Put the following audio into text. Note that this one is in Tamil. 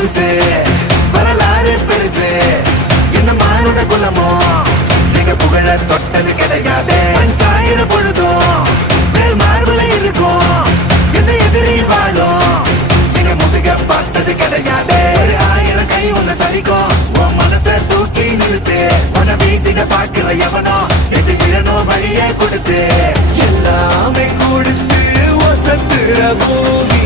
புதுசு வரலாறு பெருசு என்ன மானுட குலமோ எங்க புகழ தொட்டது கிடையாது சாயிர பொழுதும் மேல் மார்புல இருக்கும் எந்த எதிரி வாழும் எங்க முதுக பார்த்தது கிடையாது 1000 கை உன்னை சரிக்கும் உன் மனச தூக்கி நிறுத்து உன்னை வீசிட பாக்குற எவனோ எட்டு விழனோ வழியே கொடுத்து எல்லாமே கொடுத்து வசத்துற போகி